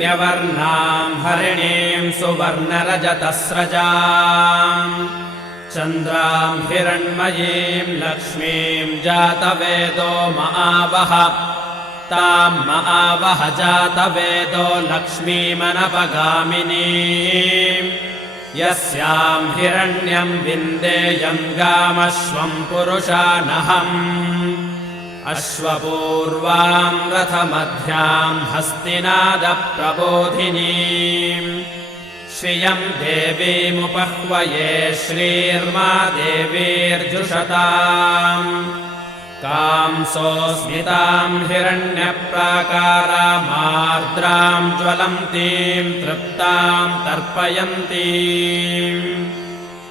हिरण्यवर्णाम् हरिणीम् सुवर्णरजतस्रजाम् चन्द्राम् हिरण्मयीम् लक्ष्मीम् जातवेदो महावः ताम् महावः जातवेदो लक्ष्मीमनपगामिनीम् यस्याम् हिरण्यम् विन्देयम् गामश्वम् पुरुषानहम् अश्वपूर्वाम् रथमध्याम् हस्तिनादप्रबोधिनीम् श्रियम् देवीमुपह्वये श्रीर्मा देवीर्जुषताम् कांसोऽस्मिताम् हिरण्यप्राकारामार्द्राम् ज्वलन्तीम् तृप्ताम् तर्पयन्तीम्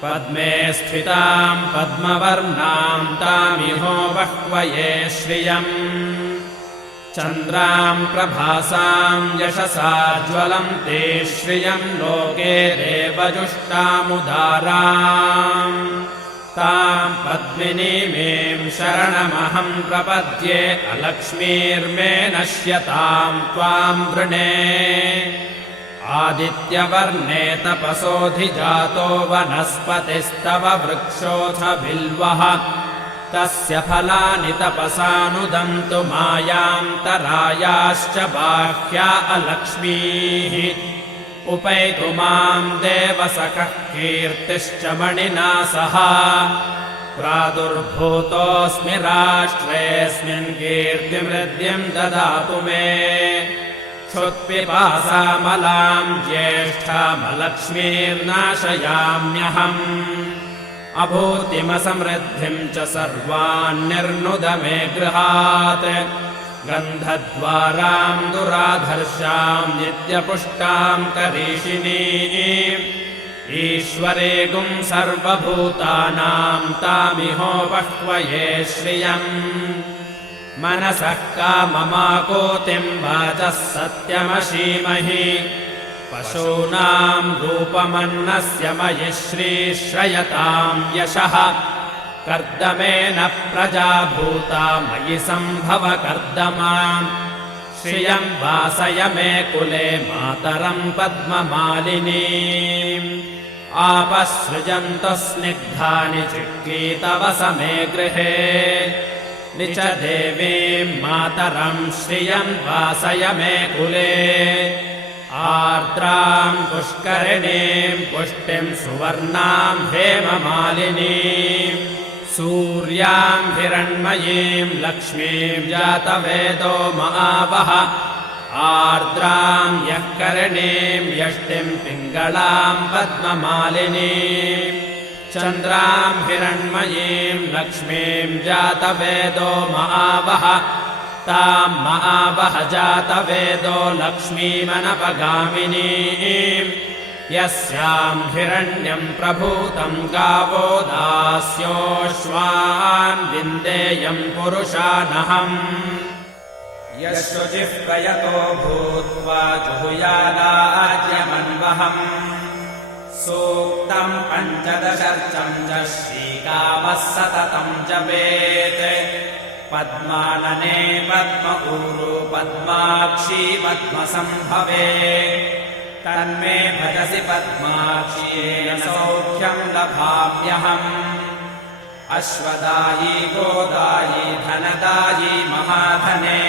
पद्मे स्थिताम् पद्मवर्णाम् तामिहो बह्वये श्रियम् चन्द्राम् प्रभासाम् यशसा ज्वलन्ते श्रियम् लोके देवजुष्टामुदाराम् ताम् पद्मिनीमेम् शरणमहम् प्रपद्ये अलक्ष्मीर्मे नश्यताम् त्वाम् वृणे आदित्यवर्णे तपसोऽधिजातो वनस्पतिस्तव वृक्षोऽथ बिल्वः तस्य फलानि तपसानुदन्तु मायान्तरायाश्च बाह्या अलक्ष्मीः उपैतु माम् देवसखः कीर्तिश्च मणिना सह प्रादुर्भूतोऽस्मि राष्ट्रेऽस्मिन् कीर्तिमृद्धिम् ददातु मे क्षुत्पिपासामलाम् ज्येष्ठामलक्ष्मीर्नाशयाम्यहम् अभूतिमसमृद्धिम् च सर्वान्निर्नुद मे गृहात् गन्धद्वाराम् दुराधर्षाम् नित्यपुष्टाम् करीषिणीम् ईश्वरेगुम् सर्वभूतानाम् तामिहो बह्वये श्रियम् मनसः काममाकोतिम् वाचः सत्यमशीमहि पशूनाम् रूपमन्नस्य मयि श्रीश्रयताम् यशः कर्दमेन प्रजा भूता मयि सम्भव कर्दमा श्रियम् वासय मे कुले मातरम् पद्ममालिनीम् आपः सृजन्तु स्निग्धानि चिक्कीतवस मे गृहे निच देवीम् मातरम् श्रियम् वासय मे कुले आर्द्राम् पुष्करिणीम् पुष्टिम् सुवर्णाम् हेममालिनीम् सूर्याम् हिरण्मयीम् लक्ष्मीम् जातवेदो महावः आर्द्राम् यः करिणीम् यष्टिम् पिङ्गलाम् पद्ममालिनीम् चन्द्राम् हिरण्मयीम् लक्ष्मीम् जातवेदो महावः ताम् महावः जातवेदो लक्ष्मीमनपगामिनीम् यस्याम् हिरण्यम् प्रभूतम् गावो दास्योऽश्वान् विन्देयम् पुरुषानहम् यशुचिः प्रयतो भूत्वा जुहुयादाज्यमन्वहम् सूक्तम् पञ्चदशर्चम् च श्रीकामः सततम् जपेत् पद्मानने पद्म ऊरू पद्माक्षी पद्मसम्भवे तन्मे भजसि पद्माक्ष्येन सौख्यम् लभाम्यहम् अश्वदायी गोदायी धनदायी महाधने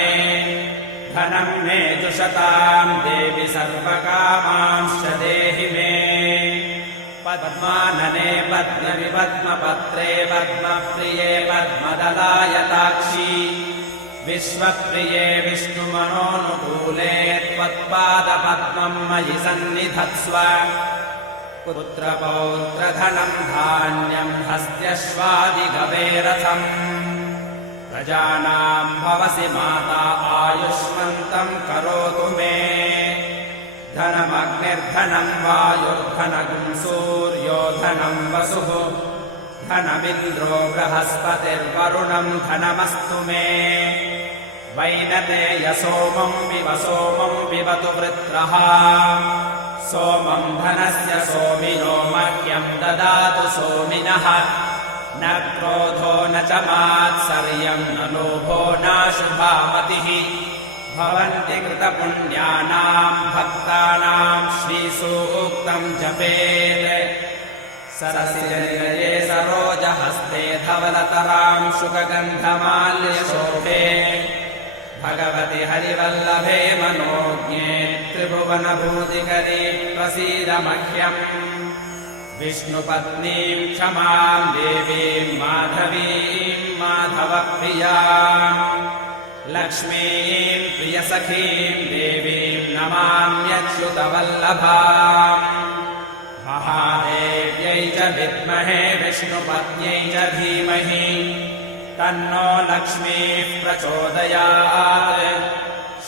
धनम् मे जुषताम् देवि सर्वकामांश्च देहि मे पद्मानने पद्मवि पद्मपत्रे पद्मप्रिये पद्मदलायताक्षी विश्वप्रिये विष्णुमनोनुकूले त्वत्पादपद्मम् मयि सन्निधत्स्व पुत्रपौत्रधनम् धान्यम् हस्त्यश्वादिगवेरथम् प्रजानाम् भवसि माता आयुष्मन्तम् करोतु मे धनमग्निर्धनम् वायुर्धनगुम् सूर्यो धनम् वसुः धनमिन्द्रो बृहस्पतिर्वरुणम् धनमस्तु मे वैनतेय सोमम् पिबतु वृत्रः सोमम् धनस्य सोमिनो मह्यम् ददातु सोमिनः न क्रोधो न च मात्सर्यम् न लोभो नाशुभामतिः भवन्ति कृतपुण्यानां भक्तानां श्रीसूक्तं जपेत् सरसिजनिलये सरोजहस्ते धवलतरां शुकगन्धमाल्यशोभे भगवति हरिवल्लभे मनोज्ञे त्रिभुवनभूतिकरे प्रसीद मह्यम् विष्णुपत्नीं क्षमां देवीं माधवीं माधवप्रियां लक्ष्मीं प्रियसखीं देवीं नमाम्यच्युतवल्लभाम् महादेव्यै च विद्महे विष्णुपत्न्यै च धीमहि तन्नो लक्ष्मीः प्रचोदयात्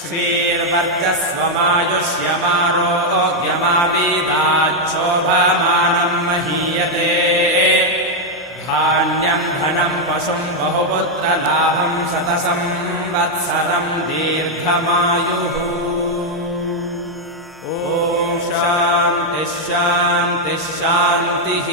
श्रीर्वर्चस्वमायुष्यमारोग्यमावीदाच्छोभमानम् महीयते धान्यम् धनम् पशुम् बहुपुत्रलाभम् शतसंवत्सरम् दीर्घमायुः ॐ शान्तिः शान्तिः शान्तिः।